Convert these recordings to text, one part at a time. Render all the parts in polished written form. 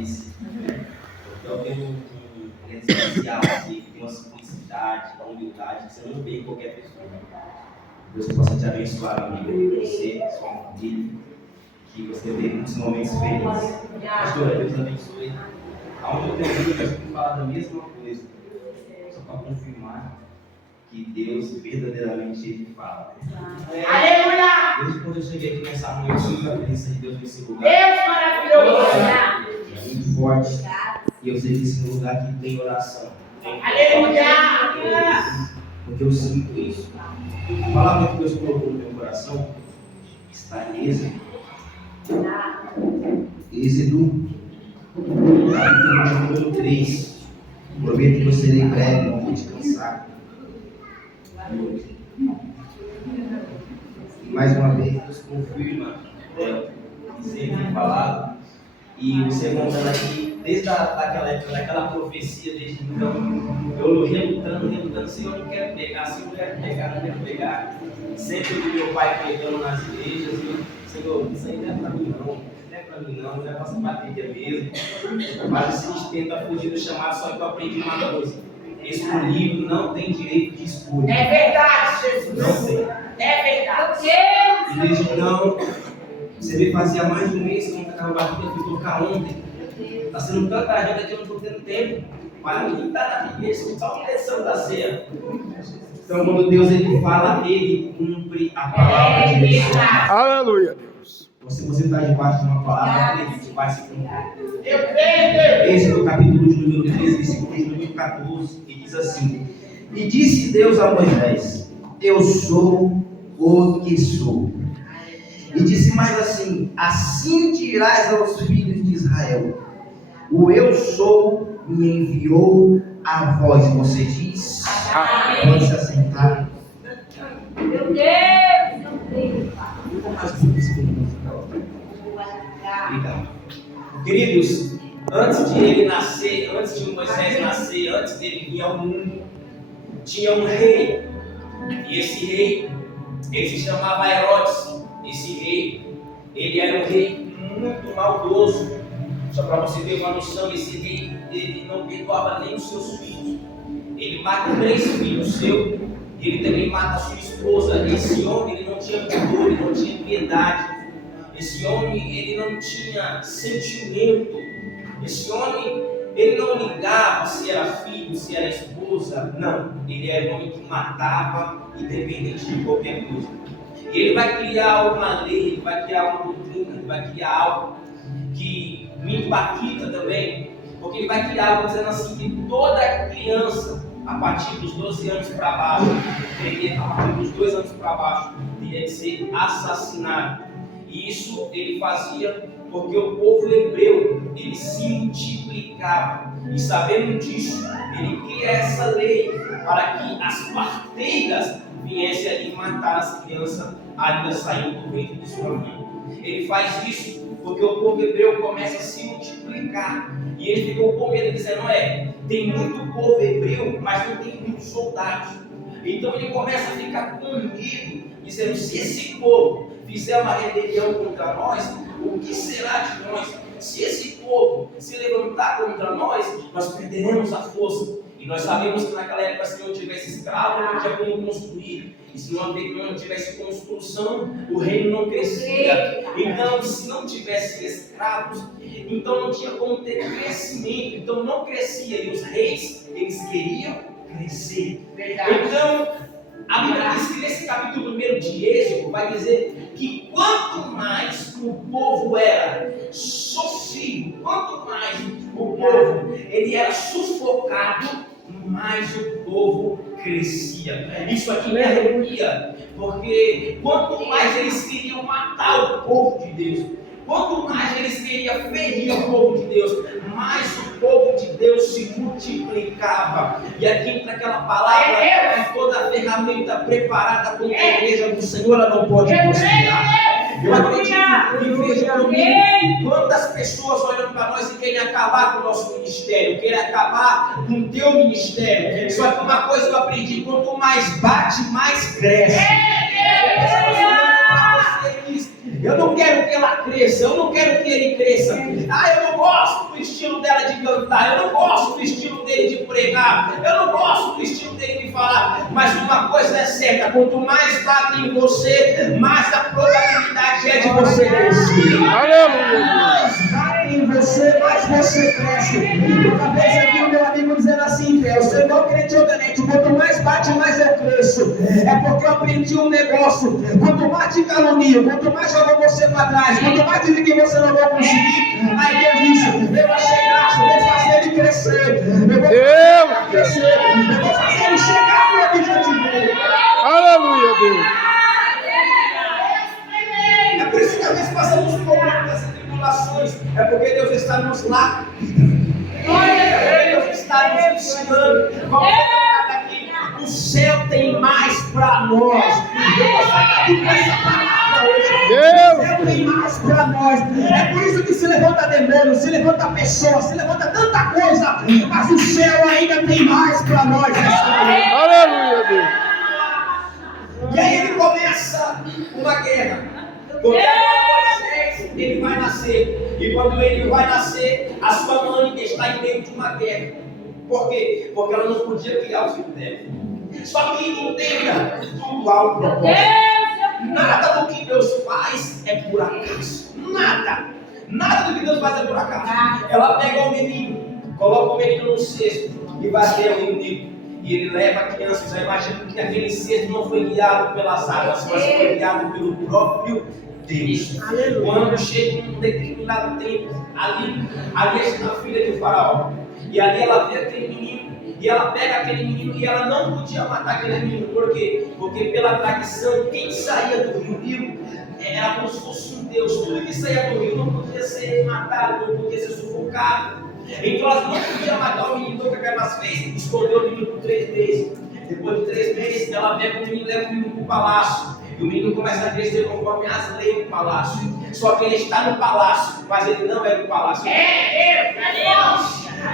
esse. Então tem um especial, assim, tem uma simplicidade, uma humildade que você não vê em qualquer pessoa. Deus possa te abençoar, amigo, você, sua família, que você tenha muitos momentos felizes. Pastora, Deus abençoe. Aonde eu tenho vindo, eu sempre falo da mesma coisa, só para confirmar que Deus verdadeiramente Ele fala. Aleluia! Desde quando eu cheguei aqui nessa noite, eu sinto a presença de Deus nesse lugar. Deus maravilhoso! É muito forte. E eu sei que esse lugar aqui tem oração. Aleluia! Porque eu sinto isso. A palavra que Deus colocou no meu coração está em Êxodo. Êxodo, capítulo número 3. Prometo que eu serei breve, não vou te cansar. E mais uma vez, Deus confirma o que sempre falado. E você montando aqui, desde daquela época, daquela profecia, desde então, eu relutando, Senhor, eu não quero pegar, Senhor, eu não quero pegar. Sempre vi meu pai pregando nas igrejas, Senhor, isso aí não é para mim não é para bater mesmo. Mas a gente tenta fugir do chamado, só que eu aprendi uma coisa: escolhido não tem direito de escolha. É verdade, Jesus. Não tem. É verdade. E desde então, você me fazia mais de um mês que eu não estava batendo, eu fui tocar ontem. Está sendo tanta agenda que eu não estou tendo tempo. Para mim, está na minha só pensando da ceia. Então, quando Deus ele fala, ele cumpre a palavra de Deus. Aleluia, Deus. Se você está debaixo de uma palavra, acredite, vai se cumprir. Eu creio. Esse é o capítulo de número 13, versículo de número 14, que diz assim: E disse Deus a Moisés: Eu sou o que sou. E disse mais assim: Assim dirás aos filhos de Israel: O eu sou me enviou a vós. Você diz: Pode se assentar. Meu Deus, meu Deus. Obrigado. Queridos, antes de ele nascer, antes de Moisés nascer, antes dele vir ao mundo, tinha um rei. E esse rei, ele se chamava Herodes. Esse rei, ele era um rei muito maldoso. Só para você ter uma noção, esse rei, ele não perdoava nem os seus filhos. Ele mata 3 filhos seus, ele também mata a sua esposa. Esse homem, ele não tinha pudor, ele não tinha piedade. Esse homem, ele não tinha sentimento. Esse homem, ele não ligava se era filho, se era esposa. Não, ele era um homem que matava, independente de qualquer coisa. E ele vai criar uma lei, ele vai criar uma doutrina, ele vai criar algo que me impacta também, porque ele vai criar algo dizendo assim, que toda criança, a partir dos 12 anos para baixo, a partir dos 2 anos para baixo, teria que ser assassinado. E isso ele fazia porque o povo hebreu, ele se multiplicava. E sabendo disso, ele cria essa lei para que as parteiras viessem ali matar as crianças ainda saindo do ventre de sua mãe. Ele faz isso porque o povo hebreu começa a se multiplicar. E ele ficou com medo, dizendo: tem muito povo hebreu, mas não tem muitos soldados. Então ele começa a ficar com medo, dizendo: se esse povo fizer uma rebelião contra nós, o que será de nós? Se esse povo se levantar contra nós perderemos a força. E nós sabemos que naquela época, se não tivesse escravo, não tinha como construir. E se não tivesse construção, o reino não crescia. Então, se não tivesse escravos, então não tinha como ter crescimento. Então não crescia. E os reis, eles queriam crescer. Então, a Bíblia diz que nesse capítulo 1 de Êxodo vai dizer que quanto mais o povo era sofrido, quanto mais o povo ele era sufocado, mais o povo crescia. Isso aqui me arrepia, porque quanto mais eles queriam matar o povo de Deus, quanto mais eles queriam ferir o povo de Deus, mais o povo de Deus se multiplicava. E aqui entra aquela palavra que toda ferramenta preparada contra a igreja do Senhor, ela não pode prosperar. Eu acredito e vejo comigo quantas pessoas olham para nós e querem acabar com o nosso ministério, querem acabar com o teu ministério. Só que uma coisa que eu aprendi: quanto mais bate, mais cresce. Eu não quero que ela cresça, eu não quero que ele cresça. Eu não gosto do estilo cantar, eu não gosto do estilo dele de pregar, eu não gosto do estilo dele de falar, mas uma coisa é certa, quanto mais bate em você, mais a probabilidade é de você crescer. Aleluia. Mais bate em você, mais você cresce. Uma vez aqui o meu amigo dizendo assim, eu sou igual crente obediente, quanto mais bate, mais eu cresço. É porque eu aprendi um negócio, quanto mais te calunio, quanto mais jogam você para trás, quanto mais dizem que você não vai conseguir, aí Deus disse, eu achei graça, eu vou fazer ele crescer, eu vou fazer ele crescer, eu vou fazer ele chegar no objetivo dele. Aleluia, Deus. É por isso que às vezes passamos por muitas tribulações, é porque Deus está nos lá. Deus está nos ensinando. Vamos falar aqui. O céu tem mais para nós. Eu vou sair daqui com essa palavra hoje. O céu tem mais para nós. É por isso que se levanta demônio, se levanta pessoa, se levanta tanta coisa, mas o céu ainda tem mais para nós. Aleluia, Deus. E aí ele começa uma guerra. Porque Moisés, ele vai nascer. E quando ele vai nascer, a sua mãe está em meio de uma guerra. Por quê? Porque ela não podia criar o filho dela. Só que entenda, tudo há um propósito. Nada do que Deus faz é por acaso. Nada do que Deus faz é por acaso. Ela pega o menino, coloca o menino no cesto e vai até o menino. E ele leva a criança. Você imagina que aquele cesto não foi guiado pelas águas, mas foi guiado pelo próprio Deus. Quando chega um determinado tempo, ali está a filha de Faraó. E ali ela vê aquele menino, e ela pega aquele menino, e ela não podia matar aquele menino. Por quê? Porque pela tradição, quem saía do rio era como se fosse um Deus. Tudo que saía do rio não podia ser matado, não podia ser sufocado. Então elas não podiam matar o menino. Então o que elas fez? Escondeu o menino por 3 meses. Depois de 3 meses, ela pega o menino e leva o menino para o palácio. E o menino começa a crescer conforme as leis do palácio. Só que ele está no palácio, mas ele não é do palácio.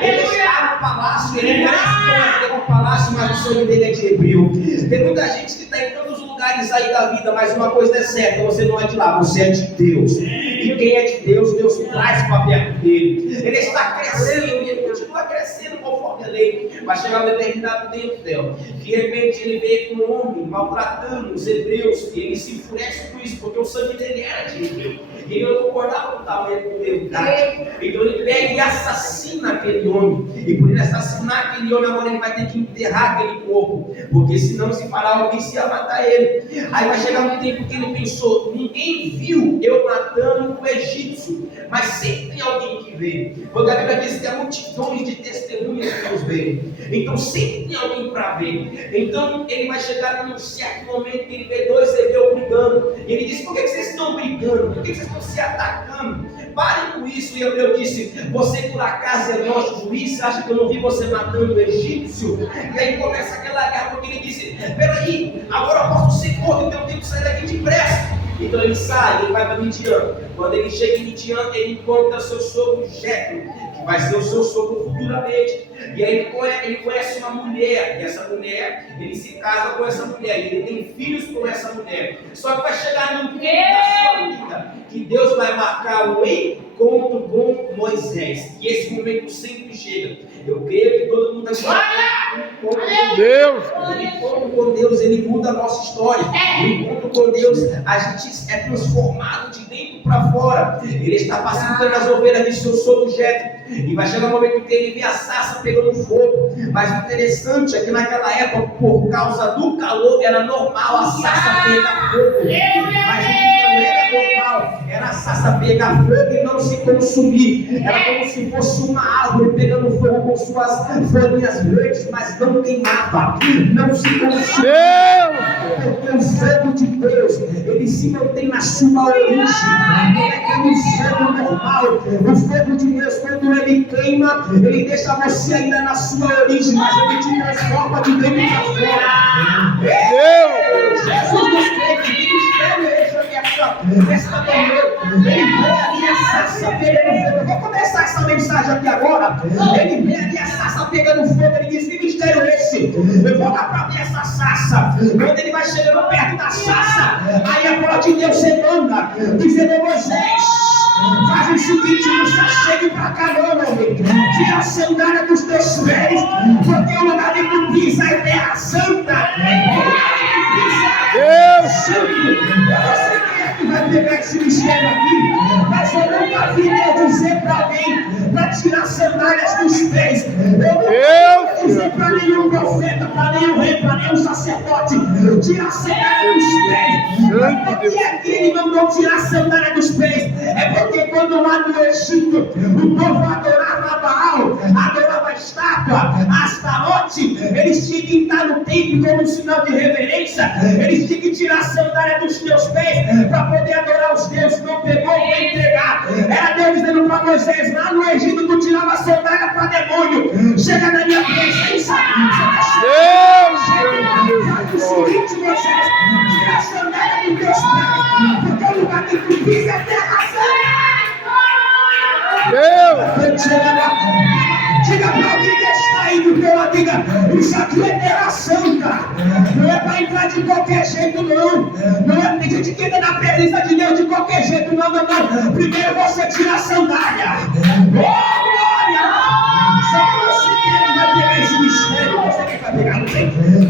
Ele está no palácio, ele parece que é do palácio, mas o sonho dele é de hebreu. Tem muita gente que está em todos os lugares aí da vida, mas uma coisa é certa, você não é de lá, você é de Deus. E quem é de Deus, Deus traz para perto dele. Ele está crescendo e ele continua crescendo conforme a lei. Vai chegar um determinado tempo dela. De repente ele vê um homem maltratando os hebreus e ele se enfurece com isso, porque o sangue dele era de hebreu. Ele não concordava com o tamanho da humildade. Então ele pega e assassina aquele homem. E por ele assassinar aquele homem, agora ele vai ter que enterrar aquele corpo. Porque senão, se parar alguém, se ia matar ele. Aí vai chegar um tempo que ele pensou: ninguém viu eu matando o egípcio, mas sempre tem alguém que vê. Porque a Bíblia diz que há multidões de testemunhas que nos veem. Então sempre tem alguém para ver. Então ele vai chegar num certo momento que ele vê 2 hebreus brigando. E ele diz: por que vocês estão brigando? Por que vocês estão se atacando? Parem com isso. E Hebreu disse: você por acaso é nosso juiz? Você acha que eu não vi você matando o egípcio? E aí começa aquela guerra, porque ele disse: peraí, agora eu posso ser corpo, então eu tenho que sair daqui depressa. Então ele sai, ele vai para Midian. Quando ele chega em Midian, ele encontra seu sogro Jetro, que vai ser o seu sogro futuramente. E aí ele conhece uma mulher, e essa mulher, ele se casa com essa mulher, e ele tem filhos com essa mulher. Só que vai chegar num tempo da sua vida que Deus vai marcar um encontro com Moisés. E esse momento sempre chega. Eu creio que todo mundo aqui. Deus! O encontro com Deus, ele muda a nossa história. O encontro com Deus, a gente é transformado de dentro para fora. Ele está pacificando as ovelhas de seu sogro Jetro. E vai chegar um momento que ele vê a sarça pegando fogo. Mas o interessante é que naquela época, por causa do calor, era normal a sarça pegar fogo. Mas o que não era normal era a sarça pegar fogo e não se consumir. Era como se fosse uma árvore pegando fogo com suas folhinhas verdes, mas não queimava, não se consumia. Porque o fogo de Deus, ele se mantém na sua origem. Não é como o fogo normal. O fogo de Deus, quando ele queima, ele deixa você ainda na sua origem, mas ele te transforma de dentro para fora. Jesus nos crentes, ministério esta manhã, ele vê ali a sarça pegando fogo. Eu vou começar essa mensagem aqui agora. Ele vê ali a sarça pegando fogo. Ele diz: que mistério é esse? Eu vou lá para ver essa sarça. Quando ele vai chegando perto da sarça, aí a palavra de Deus manda, dizendo: Moisés, faz o seguinte, não se chegue para cá não, meu amigo. Tira seu porque o lugar de tu pisa é terra santa. Deus. Santo. Eu não sei quem é que vai pegar esse mistério aqui, mas eu nunca vi Deus dizer para alguém para tirar sandálias dos pés. Eu nunca vi dizer para nenhum profeta, para nenhum rei, para nenhum sacerdote tirar sandália dos pés. Mas por que aqui ele mandou tirar sandália dos pés? É porque quando lá no Egito o povo adorava Baal, adorava a estátua, Astarote, eles tinham que estar no templo como um sinal de reverência. Eles tinham que tirar a sandália dos teus pés para poder adorar os deuses. Não pegou, foi entregar. Era Deus dizendo para Moisés: lá no Egito tu tirava a sandália para demônio. Chega na minha presença. Faz o seguinte, Moisés: tira a sandália dos teus pés, porque o lugar que tu pisa é terra santa. Diga para alguém que está aí do teu lado, diga: isso aqui é terra santa. Não é para entrar de qualquer jeito, não. Não é, tem gente que entra na presença de Deus de qualquer jeito, não. Primeiro você tira a sandália. Oh, glória! Só que você quem vai pegar esse mistério? Você quem vai pegar? Não sei.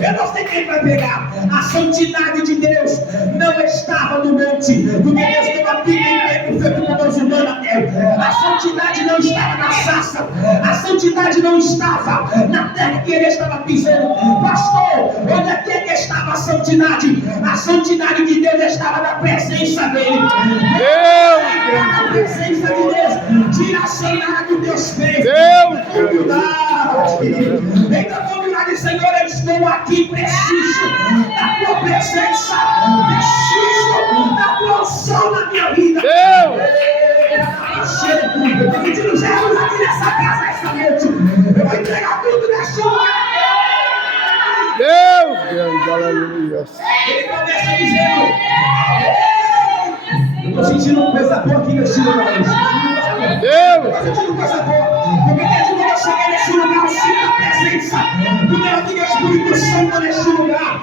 Eu não sei quem vai pegar. A santidade de Deus não estava no monte, porque Deus tem uma vida em tempo feito com mãos humanas até. A santidade não estava na sarça. A santidade não estava na terra que ele estava pisando. Pastor, onde é que estava a santidade? A santidade de Deus estava na presença dele. Na presença de Deus. Tira a sandália dos teus pés. Então vamos lá, Senhor, eu estou aqui, preciso da tua presença, preciso da tua unção na minha vida. Eu estou pedindo Jesus aqui nessa casa essa noite. Eu vou entregar tudo nesse lugar. Deus grande, aleluia. Ele começa dizendo: eu estou sentindo coisa boa aqui nesse lugar. Deus. Eu estou sentindo coisa boa. Porque desde quando eu cheguei nesse lugar, eu sinto a presença do meu amigo Espírito Santo nesse lugar.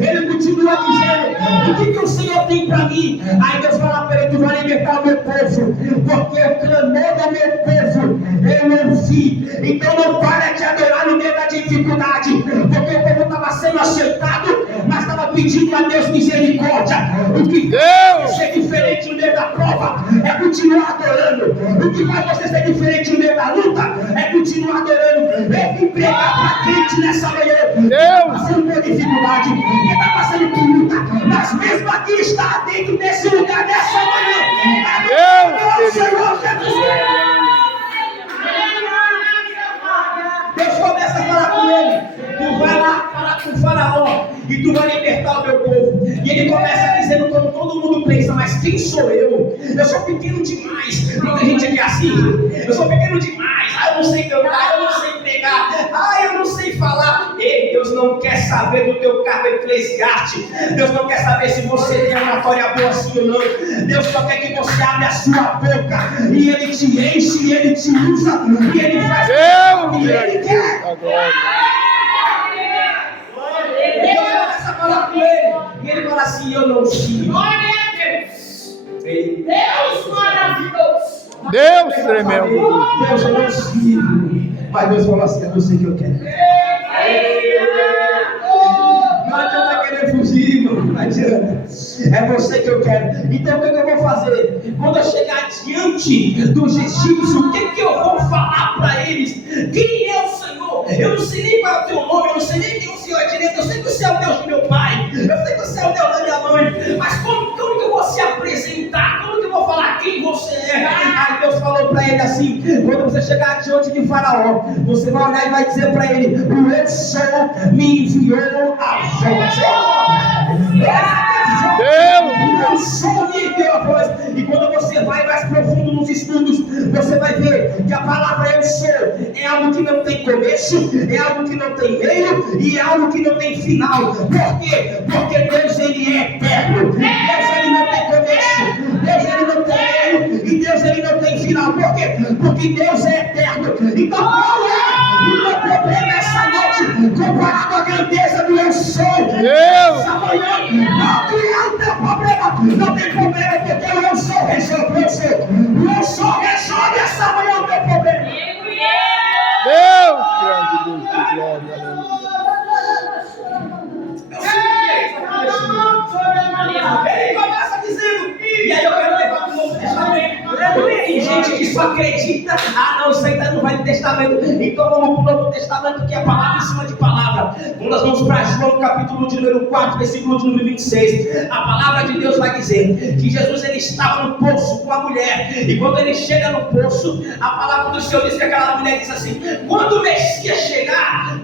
Ele continua dizendo: o que o Senhor tem para mim? Aí Deus fala para ele: tu vai libertar o meu povo, porque o clamor do meu povo eu ouvi. Então não para de adorar no meio da dificuldade, porque o povo estava sendo acertado, mas estava pedindo a Deus misericórdia. O que faz você ser diferente no meio da prova é continuar adorando. O que faz você ser diferente no meio da luta é continuar adorando. Eu vim pregar para crente nessa manhã. Está passando por dificuldade, quem está passando por luta, mas mesmo aqui está dentro desse lugar nessa manhã. Deus, Senhor Jesus. Deus começa a falar com ele: tu vai lá falar com o faraó e tu vai libertar o meu povo. E ele começa dizendo, como todo mundo pensa: mas quem sou eu? Eu sou pequeno demais. Tem gente aqui assim: eu sou pequeno demais. Eu não sei cantar, eu não sei pregar, eu não sei falar. Ei, Deus não quer saber do teu cargo eclesiástico. Deus não quer saber se você tem uma oratória boa sim ou não. Deus só quer que você abra a sua boca e ele te enche, e ele te usa, e ele faz o que ele quer. Deus começa a falar com ele, e ele fala assim: eu não sei. Deus maravilhoso. Deus tremendo. Deus, eu não sei. Mas Deus falou assim: eu não sei o que eu quero. Não adianta querer fugir, irmão. Não adianta. É você que eu quero. Então o que eu vou fazer? Quando eu chegar diante dos egípcios, o que eu vou falar para eles? Quem é o Senhor? Eu não sei nem qual é o teu nome, eu não sei nem quem o Senhor é direito. Eu sei que você é o Deus do meu pai, eu sei que você é o Deus da minha mãe. Mas como que eu vou se apresentar? Como que eu vou falar quem você é? Aí Deus falou para ele assim: quando você chegar diante de Faraó, você vai olhar e vai dizer para ele: o eu sou me enviou a voz. Eu sou me enviou a voz. E quando você vai mais profundo nos estudos, você vai ver que a palavra eu sou é algo que não tem começo, é algo que não tem meio e é algo que não tem final. Por quê? Porque Deus, ele é eterno. Deus, ele não tem começo, Deus, ele não tem meio e Deus, ele não tem final. Por quê? Porque Deus é eterno. Então qual é o meu problema essa noite comparado à grandeza do eu sou? Essa manhã, não é o teu problema, não tem problema, porque o eu sou resolve, o eu sou resolve essa manhã o teu problema. Glória, aleluia. Ele começa dizendo, e aí eu quero levar para o Novo Testamento. Tem gente que só acredita, não, isso ainda não vai no Testamento. Então vamos para o Novo Testamento, que é palavra em cima de palavra. Quando nós vamos para João, capítulo de número 4, versículo de número 26, a palavra de Deus vai dizer que Jesus ele estava no poço com a mulher, e quando ele chega no poço, a palavra do Senhor diz que aquela mulher diz assim: quando o Messias chegar,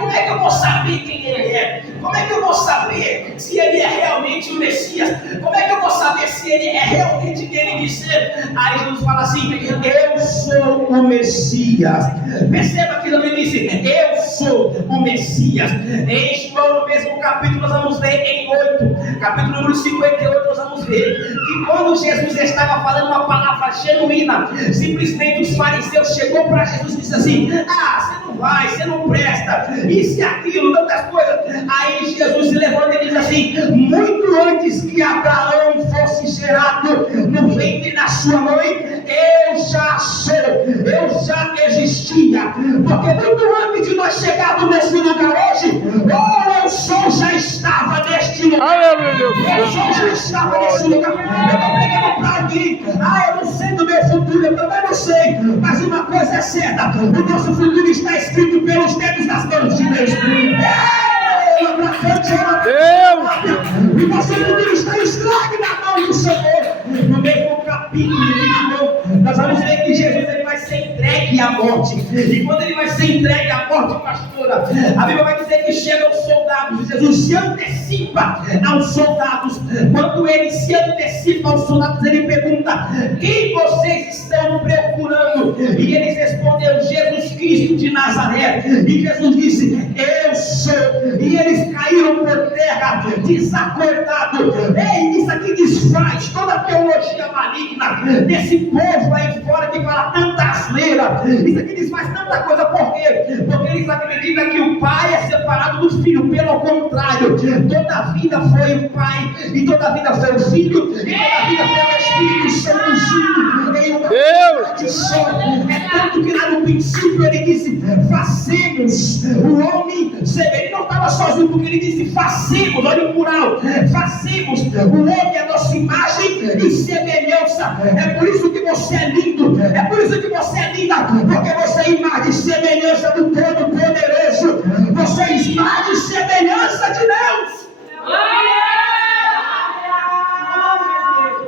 como é que eu vou saber quem ele é? Como é que eu vou saber se ele é realmente o Messias? Como é que eu vou saber se ele é realmente quem ele diz ser? Aí Jesus fala assim: eu sou o Messias. Perceba que ele disse: eu sou o Messias. Em João, no mesmo capítulo, nós vamos ver em 8, capítulo número 58, nós vamos ver que quando Jesus estava falando uma palavra genuína, simplesmente os fariseus chegou para Jesus e disse assim: você não vai, você não presta, isso e aquilo, tantas coisas. Aí Jesus se levanta e diz assim: muito antes que Abraão fosse gerado no ventre da sua mãe, eu já sou, eu já existia. Porque muito antes de nós chegarmos nesse lugar hoje, eu sou já estava neste lugar. Aleluia. Eu sou já estava nesse lugar. Eu estou pregando para alguém: eu não sei do meu futuro, eu também não sei, mas uma coisa é certa: o nosso futuro está escrito pelos dedos das mãos de Deus. Deus! E você não está entregue na mão do Senhor. No mesmo capítulo de João, nós vamos ver que Jesus ele vai ser entregue à morte. E quando ele vai ser entregue à morte, pastora, a Bíblia vai dizer que chegam os soldados. Jesus se antecipa aos soldados. Quando ele se antecipa aos soldados, ele pergunta: quem vocês estão procurando? E eles responderam: Jesus Cristo de Nazaré. E Jesus disse: eu sou. E eles caíram por terra, desacordados. Ei, isso aqui desfaz toda a teologia maligna desse povo aí fora que fala tanta asneira. Isso aqui desfaz tanta coisa. Por quê? Porque eles acreditam que o pai é separado do filho. Pelo contrário, toda a vida foi o pai, e toda a vida foi o filho, e toda a vida foi o Espírito Santo junto em uma unidade só. É tanto que lá no princípio ele disse: façamos o homem. Ele não estava sozinho, porque ele disse: façamos, olha o plural, façamos o homem a nossa imagem e semelhança. É por isso que você é lindo, é por isso que você é linda, porque você é imagem e semelhança do Todo-Poderoso. Você é imagem e semelhança de Deus.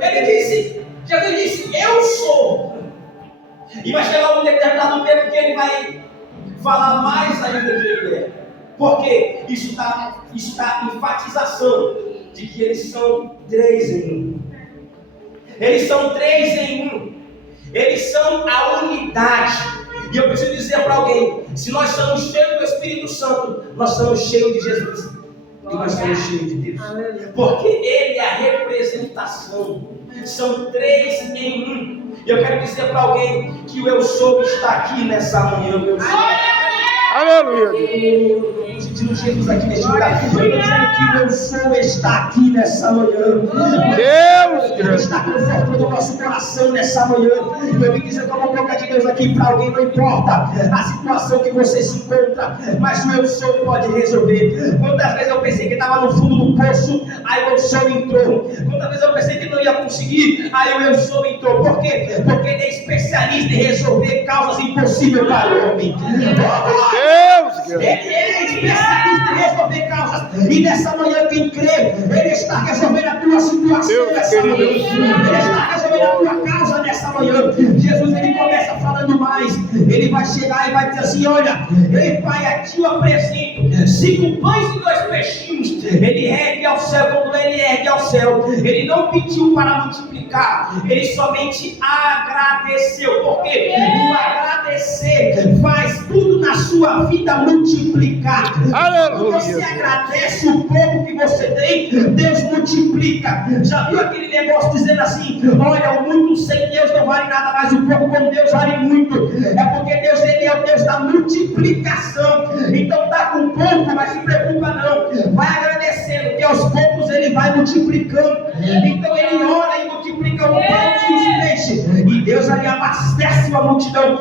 Ele disse, Jesus disse: eu sou. E vai chegar um determinado tempo que ele vai falar mais ainda de ele é. Porque isso está enfatização de que eles são 3 em 1. Eles são 3 em 1. Eles são a unidade. E eu preciso dizer para alguém: se nós somos cheios do Espírito Santo, nós somos cheios de Jesus. E nós somos cheios de Deus. Porque Ele é a representação. São 3 em 1. E eu quero dizer para alguém que o eu sou está aqui nessa manhã. Meu Deus. Aleluia. Eu sentindo Jesus aqui neste lugar. Eu estou dizendo que o eu sou está aqui nessa manhã. Deus está confortando o nosso coração nessa manhã. Eu vim dizer com a boca de Deus aqui para alguém: não importa a situação que você se encontra, mas o eu sou pode resolver. Quantas vezes eu pensei que estava no fundo do poço, aí o eu sou entrou. Quantas vezes eu pensei que não ia conseguir, aí o eu sou entrou. Por quê? Porque ele é especialista em resolver causas impossíveis para o homem. Ele é especialista em resolver causas. E nessa manhã, quem crê, ele está resolvendo a tua situação nessa manhã. Ele está resolvendo a tua causa nessa manhã. Jesus, ele começa falando mais. Ele vai chegar e vai dizer assim: olha, ei Pai, a ti eu apresento 5 pães e 2 peixinhos. Ele ergue ao céu. Quando ele ergue ao céu, ele não pediu para multiplicar, ele somente agradeceu. Porque o agradecer faz tudo na sua vida multiplicar. Quando você agradece o pouco que você tem, Deus multiplica. Já viu aquele negócio dizendo assim: olha, o muito sem Deus não vale nada, mas o pouco com Deus vale muito. É porque Deus, ele é o Deus da multiplicação. Então dá com pouco, mas se preocupa não, vai agradecendo, que aos poucos ele vai multiplicando. Então ele ora e multiplica o pão e os peixes, e Deus ali abastece uma multidão.